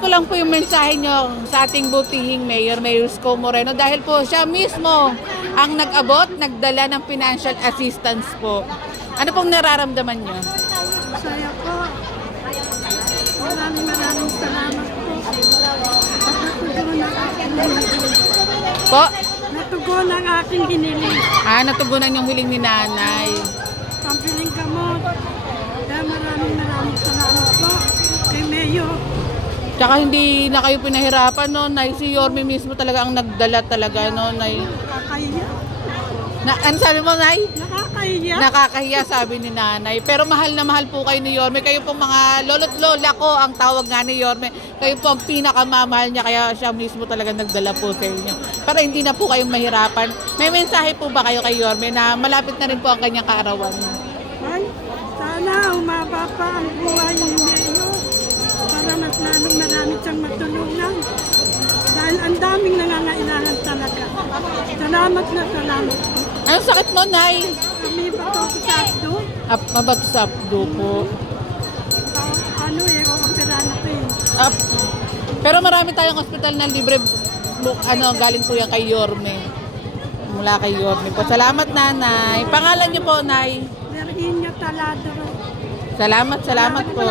ko lang po yung mensahe nyo sa ating butihing Mayor Isko Moreno dahil po siya mismo ang nag-abot, nagdala ng financial assistance po. Ano pong nararamdaman nyo? Masaya po. Maraming salamat po. Po? Natugon ang aking hiniling. Natugunan yung hiling ni nanay. Pampiling gamot. Kaya maraming salamat po kay Mayor. Tsaka hindi na kayo pinahirapan, no? Nay, si Yorme mismo talaga ang nagdala talaga, no? Nay. Nakakahiya. Ano sabi mo, Nay? Nakakahiya. Nakakahiya, sabi ni nanay. Pero mahal na mahal po kayo ni Yorme. Kayo po mga lolo't lola ko ang tawag nga ni Yorme. Kayo po ang pinakamamahal niya. Kaya siya mismo talaga nagdala po sa inyo. Para hindi na po kayong mahirapan. May mensahe po ba kayo kay Yorme na malapit na rin po ang kanyang kaarawan? Ay, sana umaba pa ang buhay ni Mayor para mas lalong marami siyang matulungan. Dahil ang daming nangangailangan talaga. Salamat na salamat po. Anong sakit mo, Nay? Kami ba ito sa abdo? Mabagsapdo po. Operahan ako eh. Pero marami tayong ospital na libre. Galing po yan kay Yorme. Mula kay Yorme po. Salamat, Nanay. Pangalan niyo po, Nay? Virginia Taladro. Salamat po.